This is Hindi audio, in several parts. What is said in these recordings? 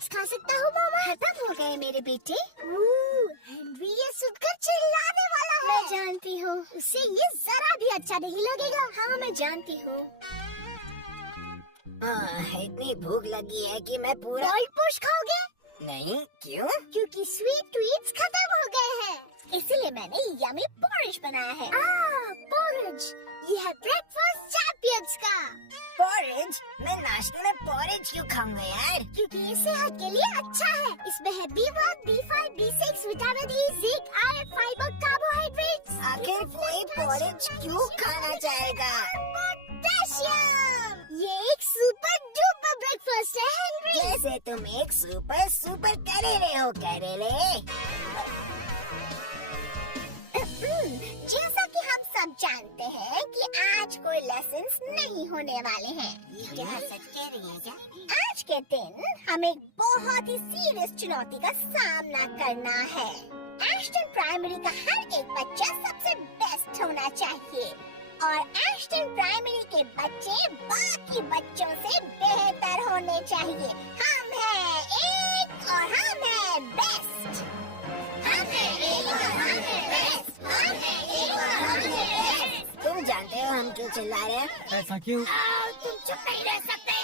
स्वीट्स खा सकता हूँ मामा? खत्म हो गए मेरे बेटे। हेनरी ये सुनकर चिल्लाने वाला है। मैं जानती हूँ, उसे ये जरा भी अच्छा नहीं लगेगा। हाँ मैं जानती हूँ। इतनी भूख लगी है कि मैं पूरा ऑयल पुश खाओगे? नहीं, क्यों? क्योंकि स्वीट ट्वीट्स खत्म हो गए हैं, इसीलिए मैंने यमी पोरिज बनाया है। पोरिज, ये है ब्रेकफास्ट चैंपियंस का। पोरिज? मैं नाश्ते में पोरिज क्यों खाऊंगा यार? क्योंकि ये सेहत के लिए अच्छा है। इसमें है B1, B5, B6, vitamin E, zinc, iron, fibre, carbohydrates. आखिर कोई पोरिज क्यों खाना चाहेगा? पोटेशियम। ये एक सुपर डुपर ब्रेकफास्ट है हेनरी। जैसे तुम एक सुपर करेले हो करेले। जैसा कि हम सब जानते हैं कि आज कोई लेसन्स नहीं होने वाले हैं। सच कह रही है क्या? आज के दिन हमें बहुत ही सीरियस चुनौती का सामना करना है। एश्टन प्राइमरी का हर एक बच्चा सबसे बेस्ट होना चाहिए और एश्टन प्राइमरी के बच्चे बाकी बच्चों से बेहतर होने चाहिए। हम हैं एक और हम हैं बेस्ट। हम हैं एक और हम हैं बेस्ट। हम हैं एक और हम हैं बेस्ट। तुम जानते हो हम क्यों चिल्ला रहे हैं? ऐसा क्यों? तुम चुप नहीं रह सकते।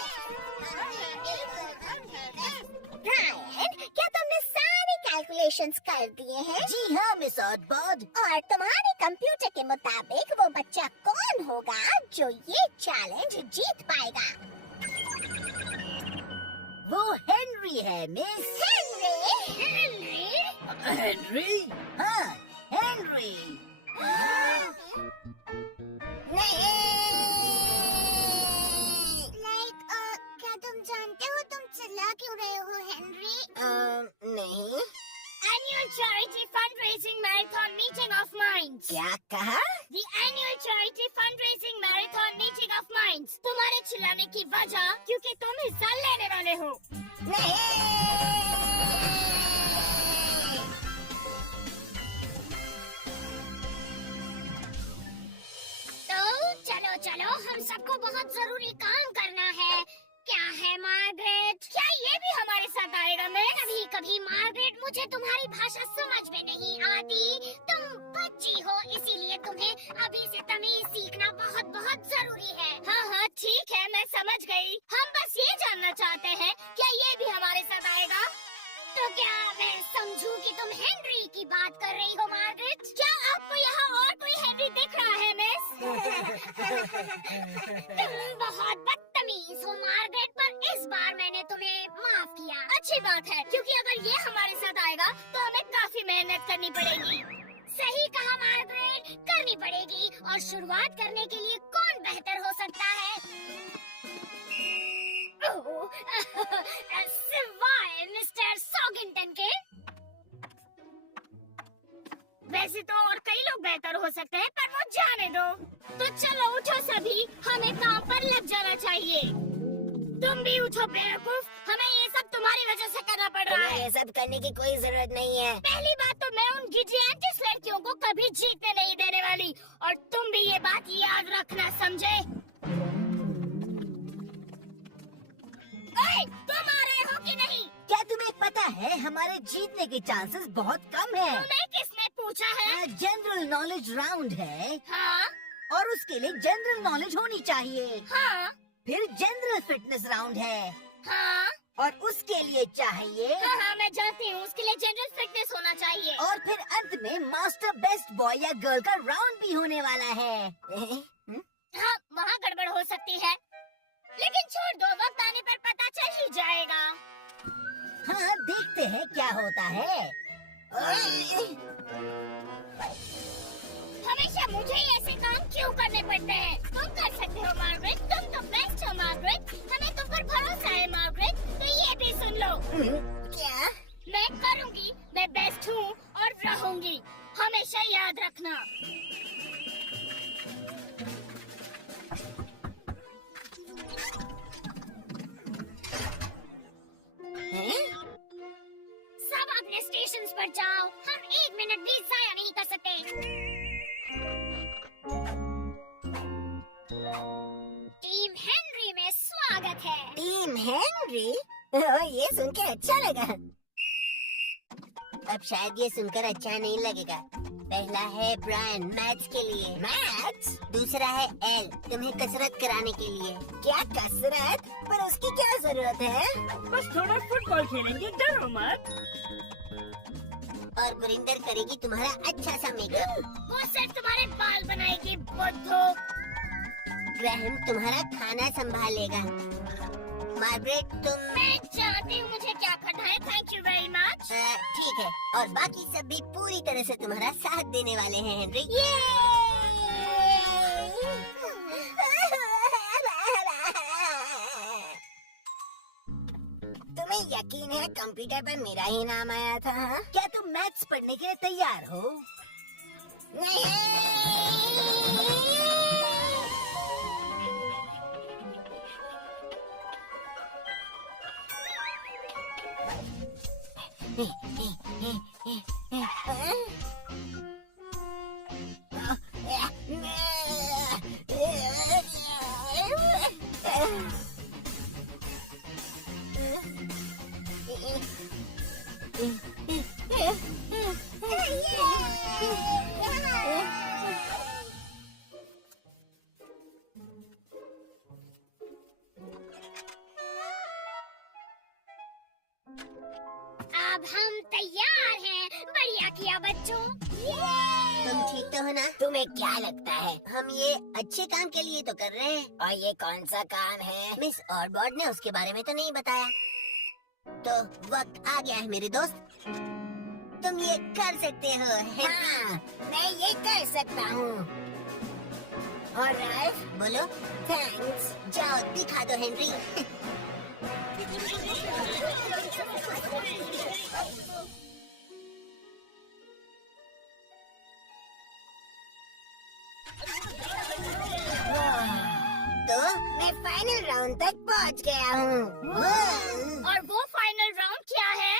ब्रायन, क्या तुमने सारे कैलकुलेशंस कर दिए हैं? जी हाँ मिस ऑटबॉड। और तुम्हारे कंप्यूटर के मुताबिक वो बच्चा कौन होगा जो ये चैलेंज जीत पाएगा? वो हेनरी है मिस। हेनरी? हेनरी? हेनरी? हाँ, हेनरी। नहीं। क्या तुम जानते हो तुम चिल्ला क्यों रहे हो हेनरी? नहीं। Annual charity fundraising marathon meeting of minds. क्या कहा? The annual charity fundraising marathon meeting of minds. तुम्हारे चिल्लाने की वजह क्योंकि तुम हिस्सा लेने वाले हो। नहीं। तो चलो चलो, हम सबको बहुत जरूरी काम करना है। क्या है मार्गरेट? क्या ये भी हमारे साथ आएगा? मैं कभी कभी मार्गरेट, मुझे तुम्हारी भाषा समझ में नहीं आती। तुम बच्ची हो, इसीलिए तुम्हें अभी से तमीज सीखना बहुत बहुत जरूरी है। हाँ ठीक है, मैं समझ गई। हम बस ये जानना चाहते हैं, क्या ये भी हमारे साथ आएगा? तो क्या मैं समझूं कि तुम हेनरी की बात कर रही हो मार्गरेट? क्या आपको यहाँ और कोई हेनरी दिख रहा है मिस? तुम बहुत बदतमीज हो मार्गरेट, पर इस बार मैंने तुम्हें माफ किया। अच्छी बात है, क्योंकि अगर ये हमारे साथ आएगा तो हमें काफी मेहनत करनी पड़ेगी। सही कहा मार्गरेट, करनी पड़ेगी। और शुरुआत करने के लिए कौन बेहतर हो सकता है? सिवाय मिस्टर सॉगिंटन के। वैसे तो और कई लोग बेहतर हो सकते हैं, पर वो जाने दो। तो चलो उठो सभी, हमें काम पर लग जाना चाहिए। तुम भी उठो बेवकूफ, हमें ये सब तुम्हारी वजह से करना पड़ रहा है। ये सब करने की कोई जरूरत नहीं है। पहली बात तो मैं उन गिजियांटिस लड़कियों को कभी जीतने नहीं देने वाली, और तुम भी ये बात याद रखना, समझे? तुम आ रहे हो कि नहीं? क्या तुम्हें पता है हमारे जीतने के चांसेस बहुत कम है। तुम्हें किसने पूछा है? जनरल नॉलेज राउंड है हाँ और उसके लिए जनरल नॉलेज होनी चाहिए। हाँ फिर जनरल फिटनेस राउंड है हाँ और उसके लिए चाहिए। हाँ, मैं जानती हूँ, उसके लिए जनरल फिटनेस होना चाहिए। और फिर अंत में मास्टर बेस्ट बॉय या गर्ल का राउंड भी होने वाला है। हाँ, वहाँ गड़बड़ हो सकती है, लेकिन छोड़ दो, वक्त आने पर पता चल ही जाएगा। हाँ, देखते हैं क्या होता है। हमेशा मुझे ही ऐसे काम क्यों करने पड़ते हैं? तुम कर सकते हो मार्गरेट, तुम तो बेस्ट हो मार्गरेट, हमें तुम पर भरोसा है मार्गरेट। तो ये भी सुन लो। क्या? मैं करूँगी, मैं बेस्ट हूँ और रहूँगी, हमेशा याद रखना। सब अपने स्टेशंस पर जाओ, हम 1 मिनट भी जाया नहीं कर सकते। टीम हेनरी में स्वागत है। Team Henry? ये सुन के अच्छा लगा। अब शायद ये सुनकर अच्छा नहीं लगेगा। पहला है ब्रायन मैथ्स के लिए। मैथ्स? दूसरा है एल तुम्हें कसरत कराने के लिए। क्या कसरत? पर उसकी क्या जरूरत है? बस थोड़ा फुटबॉल खेलेंगे, डरो मत। और गुरिंदर करेगी तुम्हारा अच्छा सा मेकअप। वो सिर्फ तुम्हारे बाल बनाएगी बुद्धू। ग्रैहम तुम्हारा खाना संभालेगा। मार्गरेट तुम मैं जानती हूँ मुझे क्या करना है। Thank you very much. ठीक है। और बाकी सब भी पूरी तरह से तुम्हारा साथ देने वाले हैं हेनरी। तुम्हें यकीन है कंप्यूटर पर मेरा ही नाम आया था? हाँ? क्या तुम मैथ्स पढ़ने के लिए तैयार हो? अब हम तैयार हैं। बढ़िया किया बच्चों। तुम ठीक तो हो ना? तुम्हें क्या लगता है हम ये अच्छे काम के लिए तो कर रहे हैं? और ये कौन सा काम है? मिस ऑरबॉर्ड ने उसके बारे में तो नहीं बताया। तो वक्त आ गया है मेरे दोस्त, तुम ये कर सकते हो। हाँ, मैं ये कर सकता हूँ। और राइफ बोलो थैंक्स। जाओ दिखा दो हेनरी। तो मैं फाइनल राउंड तक पहुंच गया हूँ। और वो फाइनल राउंड क्या है?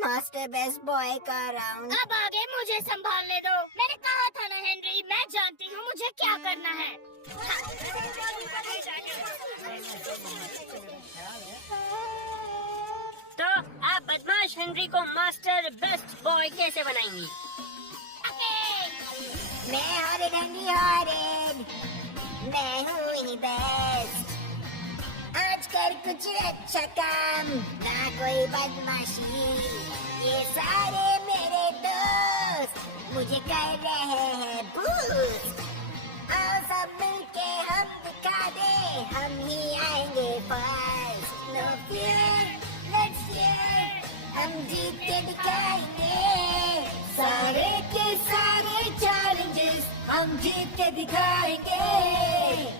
मास्टर बेस्ट बॉय का राउंड। अब आगे मुझे संभालने दो। मैंने कहा था ना हेनरी, मैं जानती हूँ मुझे क्या करना है। तो आप बदमाश हेनरी को मास्टर बेस्ट बॉय कैसे बनाएंगी? मैं हॉरेड हेनरी हॉरेड, मैं हूँ ही बेस्ट। आज कर कुछ अच्छा काम, ना कोई बदमाशी। ये सारे मेरे दोस्त मुझे कर रहे हैं बूस्ट। आओ सब मिलके हम दिखा दे, हम ही आएंगे first. No fear, let's fear, हम जीत के दिखाएंगे सारे के सारे चैलेंजेस, हम जीत के दिखाएंगे।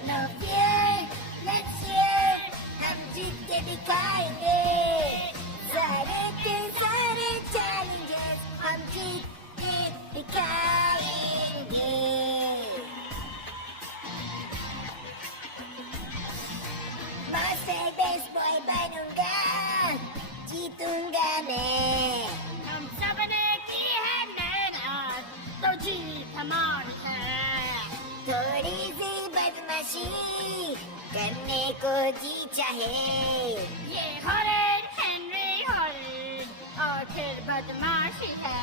नो फियर, लेट्स फियर, हम जीत के दिखाएंगे सारे के सारे चैलेंजेस, हम जीत के दिखाएंगे। मास्टर बेस्ट बॉय बनूंगा, जीतूंगा मैं। हम सबने की है मेहनत, तो जीत हमारी है। थोड़ी सी बदमाशी करने को जी चाहे। ये हॉरेड हेनरी हॉरेड, और फिर बदमाशी है।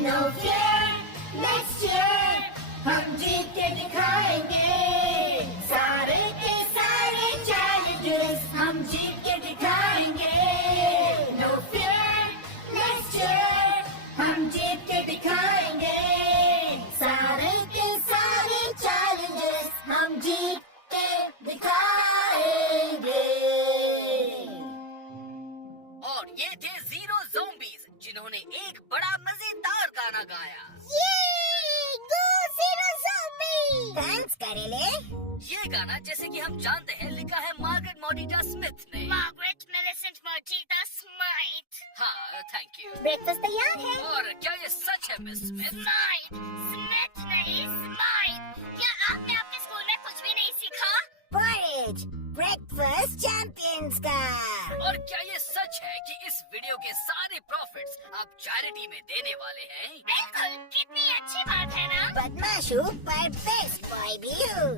नो फियर, लेट्स फियर, हम जीत के दिखाएंगे सारे के सारे चैलेंजेस, हम जीत के दिखाएंगे। नो फियर, लेट्स फियर, हम जीत के दिखाएंगे सारे के सारे चैलेंजेस, हम जीत के दिखाएंगे। और ये थे जीरो ज़ॉम्बीज़, जिन्होंने एक बड़ा मजेदार गाना गाया। थैंक्स करेले। ये गाना जैसे कि हम जानते हैं लिखा है मार्गरेट मोर्टिटा स्मिथ ने। Margaret Millicent Mortita Smythe. हाँ, थैंक यू। ब्रेकफास्ट तैयार है। और क्या ये सच है मिस स्मिथ? स्माइथ, स्मिथ नहीं स्माइथ। क्या आपने अपने स्कूल में कुछ भी नहीं सीखा? पॉरेज, ब्रेकफास्ट चैंपियंस का। और क्या ये सच है कि इस वीडियो के सारे प्रॉफिट्स आप चैरिटी में देने वाले हैं? बिल्कुल, कितनी अच्छी बात है ना? बदमाश हूँ पर बेस्ट बॉय भी हूँ।